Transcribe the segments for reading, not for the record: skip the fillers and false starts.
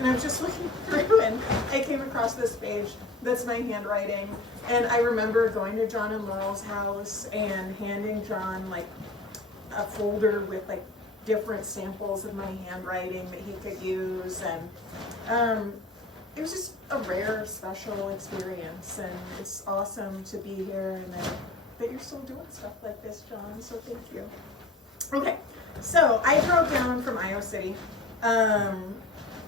And I was just looking through and I came across this page that's my handwriting. And I remember going to John and Laurel's house and handing John like a folder with like different samples of my handwriting that he could use. And it was just a rare, special experience. And it's awesome to be here and that you're still doing stuff like this, John. So thank you. Okay, so I drove down from Iowa City.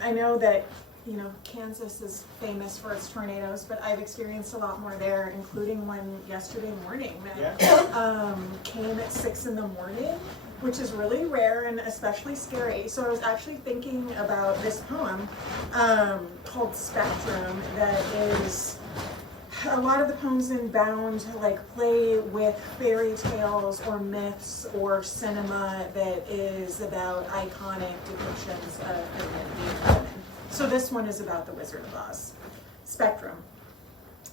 I know that, you know, Kansas is famous for its tornadoes, but I've experienced a lot more there, including one yesterday morning that came at 6 in the morning, which is really rare and especially scary. So I was actually thinking about this poem called Spectrum that is, a lot of the poems in Bound like play with fairy tales or myths or cinema that is about iconic depictions of femininity. So this one is about the Wizard of Oz. Spectrum.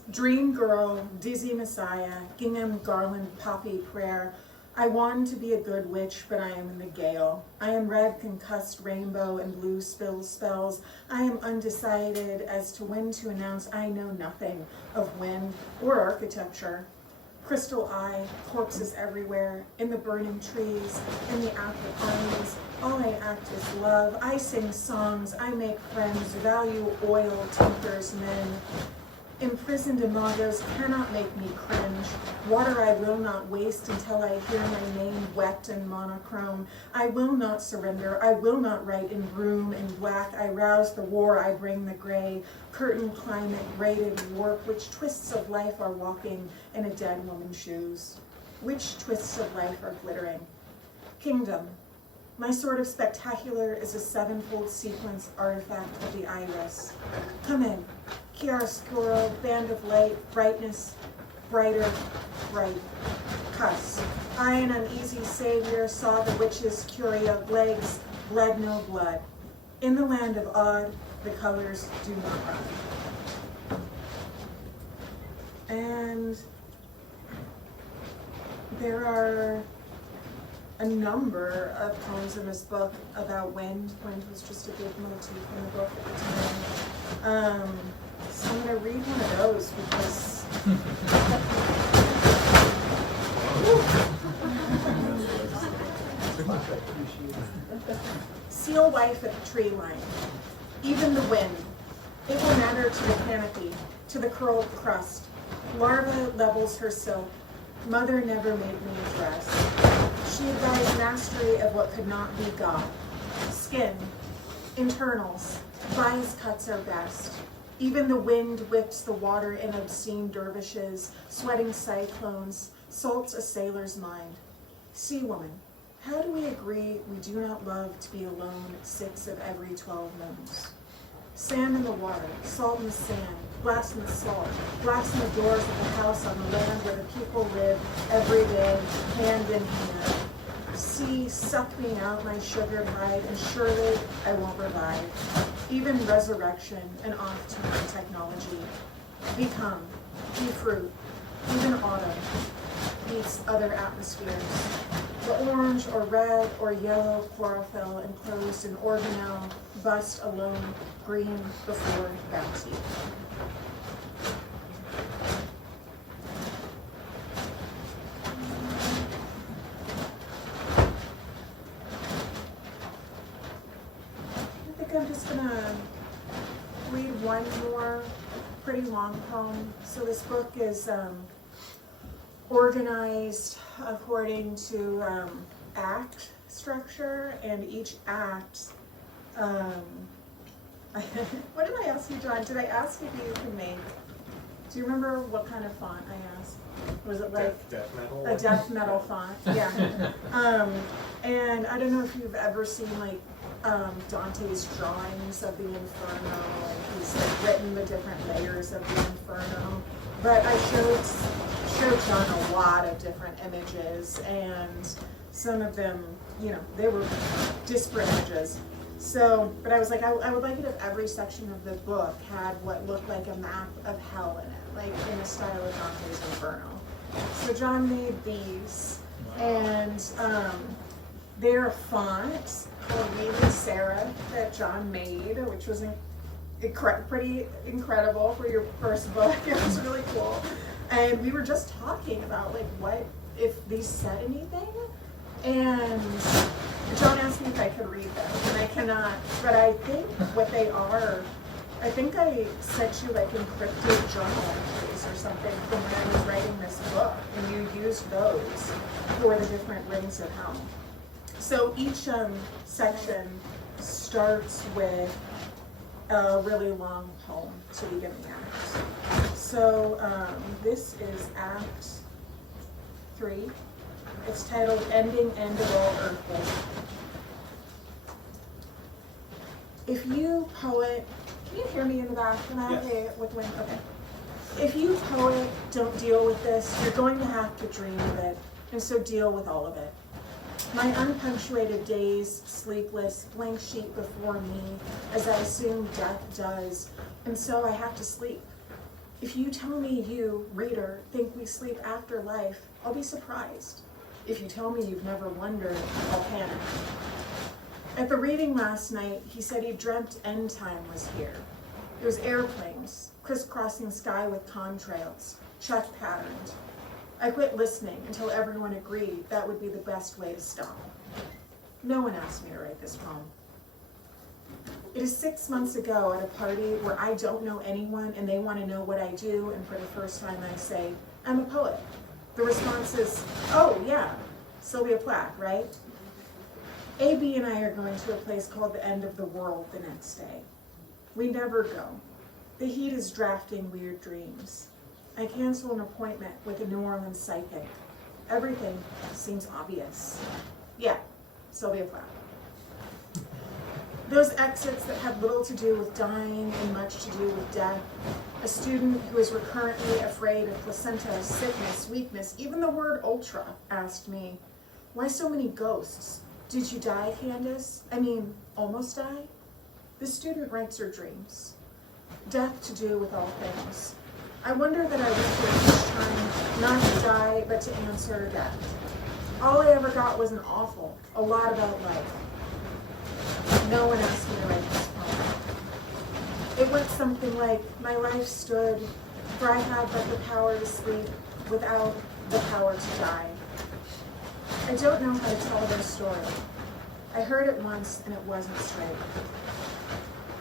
Dream girl, dizzy messiah, gingham garland poppy prayer. I want to be a good witch, but I am in the gale. I am red concussed rainbow and blue spill spells. I am undecided as to when to announce I know nothing of wind or architecture. Crystal eye, corpses everywhere, in the burning trees, in the active armies. All I act is love. I sing songs, I make friends, value oil, tinkers, men. Imprisoned imagos cannot make me cringe. Water I will not waste until I hear my name wept in monochrome. I will not surrender. I will not write in broom and black. I rouse the war. I bring the gray. Curtain climate, braided warp. Which twists of life are walking in a dead woman's shoes? Which twists of life are glittering? Kingdom. My sort of spectacular is a sevenfold sequence artifact of the iris. Come in. Chiaroscuro, band of light, brightness, brighter, bright. Cuss. I, an uneasy savior, saw the witch's curia legs, bled no blood. In the land of Odd, the colors do not run. And there are a number of poems in this book about wind. Wind was just a big motif in the book at the time. So I'm going to read one of those because seal wife at the tree line. Even the wind. It will matter to the canopy, to the curled crust. Larva levels her silk. Mother never made me a dress. She advised mastery of what could not be got. Skin, internals, vise cuts are best. Even the wind whips the water in obscene dervishes, sweating cyclones, salts a sailor's mind. Sea woman, how do we agree we do not love to be alone 6 of every 12 moons? Sand in the water, salt in the sand, glass in the salt, glass in the doors of the house on the land where the people live every day, hand in hand. Sea, suck me out my sugared hide, and surely I won't revive. Even resurrection and off-time technology. Become, be fruit, even autumn meets other atmospheres. The orange or red or yellow chlorophyll enclosed in organelle, bust alone, green before bounty. I'm just gonna read one more pretty long poem. So this book is organized according to act structure, and each act, what did I ask you, John? Did I ask if you could make, do you remember what kind of font I asked? Was it like death metal? A death metal font? Yeah. And I don't know if you've ever seen like Dante's drawings of the Inferno, and he's like written the different layers of the Inferno. But I showed John a lot of different images, and some of them, you know, they were disparate images. So, but I was like, I would like it if every section of the book had what looked like a map of hell in it, like in the style of Dante's Inferno. So John made these, and they're a font called Read Sarah that John made, which was pretty incredible for your first book. It was really cool. And we were just talking about like what if these said anything. And John asked me if I could read them, and I cannot. But I think what they are, I think I sent you like encrypted journal entries or something from when I was writing this book, and you used those for the different rings of hell. So each section starts with a really long poem to begin the act. So this is Act 3. It's titled Ending End of All Earthly. If you poet, can you hear me in the back? Am I okay with wind? Okay. If you poet don't deal with this, you're going to have to dream of it, and so deal with all of it. My unpunctuated days, sleepless, blank sheet before me, as I assume death does, and so I have to sleep. If you tell me you, reader, think we sleep after life, I'll be surprised. If you tell me you've never wondered, I'll panic. At the reading last night, he said he dreamt end time was here. It was airplanes, crisscrossing sky with contrails, check patterned. I quit listening until everyone agreed that would be the best way to stop. No one asked me to write this poem. It is 6 months ago at a party where I don't know anyone and they want to know what I do, and for the first time I say, I'm a poet. The response is, oh yeah, Sylvia Plath, right? AB and I are going to a place called the End of the World the next day. We never go. The heat is drafting weird dreams. I cancel an appointment with a New Orleans psychic. Everything seems obvious. Yeah, Sylvia Plath. Those exits that have little to do with dying and much to do with death. A student who is recurrently afraid of placenta, sickness, weakness, even the word ultra, asked me, why so many ghosts? Did you die, Candice? I mean, almost die? The student writes her dreams. Death to do with all things. I wonder that I was here each time, not to die, but to answer death. All I ever got was an awful, a lot about life. No one asked me to write this poem. It went something like, my life stood, for I have but the power to sleep without the power to die. I don't know how to tell their story. I heard it once and it wasn't straight.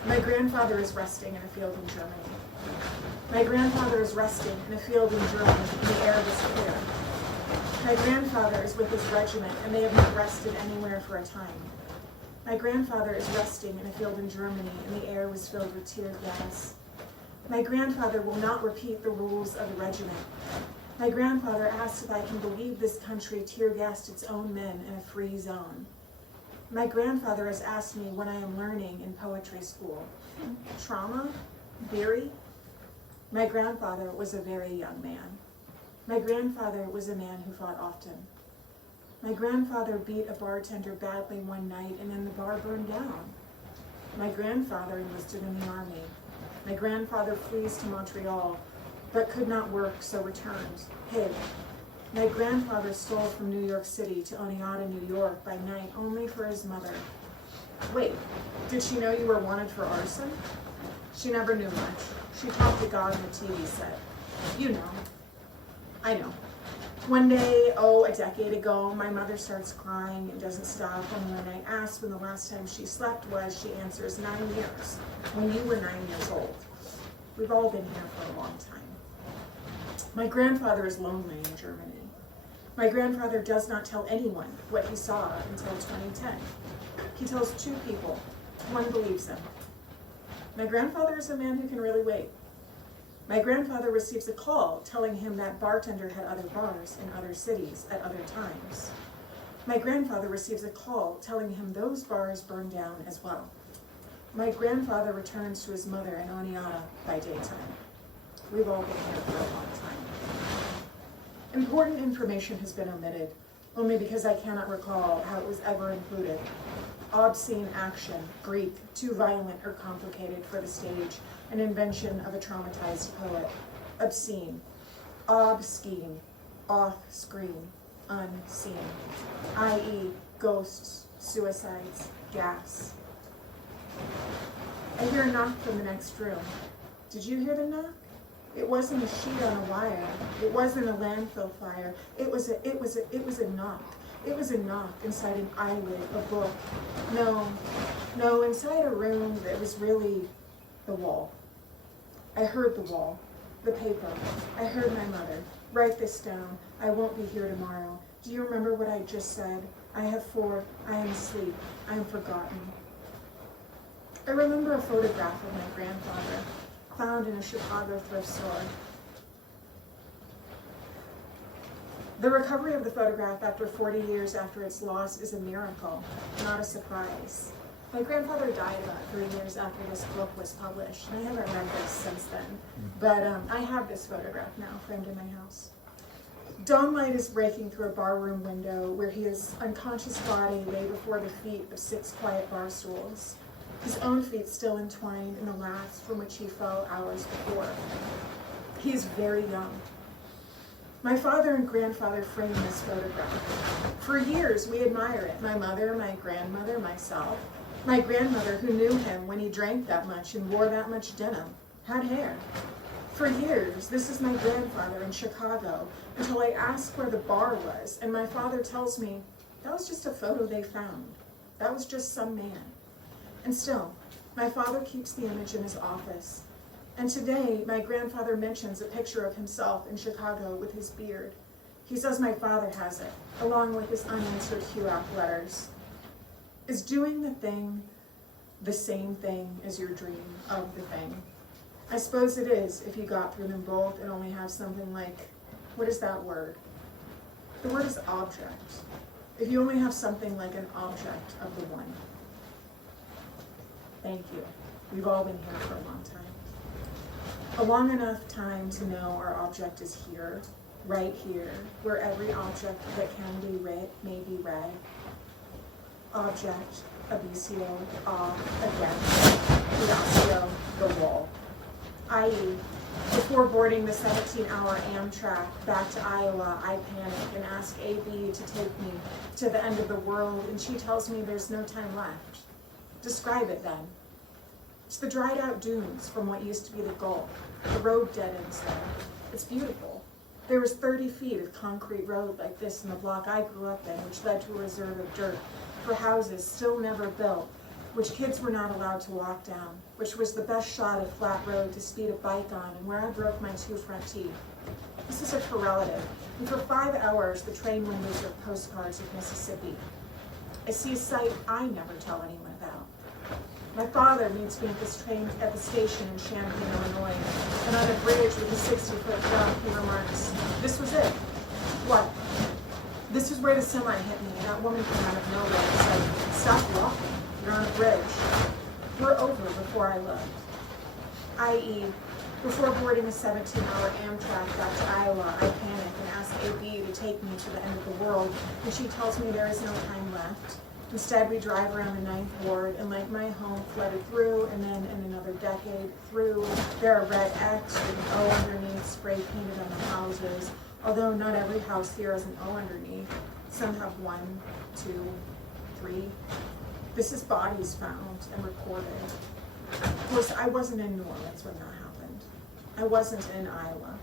My grandfather is resting in a field in Germany. My grandfather is resting in a field in Germany, and the air was clear. My grandfather is with his regiment, and they have not rested anywhere for a time. My grandfather is resting in a field in Germany, and the air was filled with tear gas. My grandfather will not repeat the rules of the regiment. My grandfather asks if I can believe this country tear-gassed its own men in a free zone. My grandfather has asked me when I am learning in poetry school. Trauma? Theory? My grandfather was a very young man. My grandfather was a man who fought often. My grandfather beat a bartender badly one night and then the bar burned down. My grandfather enlisted in the army. My grandfather flees to Montreal, but could not work, so returned, hid. My grandfather stole from New York City to Oneonta, New York by night only for his mother. Wait, did she know you were wanted for arson? She never knew much. She talked to God on the TV set. You know. I know. One day, a decade ago, my mother starts crying and doesn't stop, and when I ask when the last time she slept was, she answers 9 years, when you were 9 years old. We've all been here for a long time. My grandfather is lonely in Germany. My grandfather does not tell anyone what he saw until 2010. He tells 2 people. One believes him. My grandfather is a man who can really wait. My grandfather receives a call telling him that bartender had other bars in other cities at other times. My grandfather receives a call telling him those bars burned down as well. My grandfather returns to his mother in Oneonta by daytime. We've all been here for a long time. Important information has been omitted, only because I cannot recall how it was ever included. Obscene action, Greek, too violent or complicated for the stage, an invention of a traumatized poet. Obscene, ob-scheme, off-screen, unseen, i.e. ghosts, suicides, gas. I hear a knock from the next room. Did you hear the knock? It wasn't a sheet on a wire. It wasn't a landfill fire. It was a knock. It was a knock inside an eyelid, a book. No, inside a room that was really the wall. I heard the wall, the paper. I heard my mother. Write this down. I won't be here tomorrow. Do you remember what I just said? I have 4. I am asleep. I am forgotten. I remember a photograph of my grandfather, found in a Chicago thrift store. The recovery of the photograph after 40 years after its loss is a miracle, not a surprise. My grandfather died about 3 years after this book was published, and I haven't read this since then. But I have this photograph now framed in my house. Dawnlight is breaking through a barroom window where his unconscious body lay before the feet of 6 quiet bar stools, his own feet still entwined in the last from which he fell hours before. He is very young. My father and grandfather framed this photograph. For years, we admire it. My mother, my grandmother, myself. My grandmother, who knew him when he drank that much and wore that much denim, had hair. For years, this is my grandfather in Chicago, until I ask where the bar was, and my father tells me, that was just a photo they found. That was just some man. And still, my father keeps the image in his office. And today, my grandfather mentions a picture of himself in Chicago with his beard. He says my father has it, along with his unanswered HUAC letters. Is doing the thing the same thing as your dream of the thing? I suppose it is if you got through them both and only have something like, what is that word? The word is object. If you only have something like an object of the one. Thank you. We've all been here for a long time. A long enough time to know our object is here, right here, where every object that can be read may be read. Object, abicio, again, abicio, the wall. I.e., before boarding the 17-hour Amtrak back to Iowa, I panic and ask AB to take me to the end of the world, and she tells me there's no time left. Describe it then. It's the dried out dunes from what used to be the Gulf. The road dead ends there. It's beautiful. There was 30 feet of concrete road like this in the block I grew up in, which led to a reserve of dirt for houses still never built, which kids were not allowed to walk down, which was the best shot of flat road to speed a bike on, and where I broke my 2 front teeth. This is a correlative, and for 5 hours the train windows are postcards of Mississippi. I see a sight I never tell anyone about. My father meets me at the station in Champaign, Illinois, and on a bridge with a 60-foot drop, he remarks, "This was it." What? This was where the semi hit me, and that woman came out of nowhere and said, "Stop walking, you're on a bridge." We're over before I looked. I.e., before boarding a 17-hour Amtrak back to Iowa, I panic and ask AB to take me to the end of the world, and she tells me there is no time left. Instead, we drive around the 9th Ward, and like my home, flooded through, and then in another decade, through, there are red X with an O underneath, spray painted on the houses, although not every house here has an O underneath. Some have 1, 2, 3. This is bodies found and recorded. Of course, I wasn't in New Orleans when that happened. I wasn't in Iowa.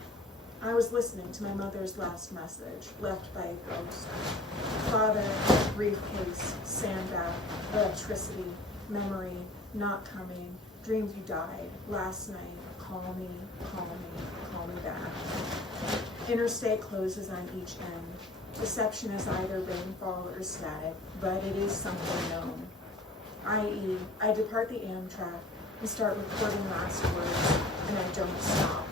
I was listening to my mother's last message, left by a ghost. Father, briefcase, sandbag, electricity, memory, not coming, dreamed you died, last night, call me, call me, call me back. Interstate closes on each end. Deception is either rainfall or static, but it is something known. I.e., I depart the Amtrak and start recording last words, and I don't stop.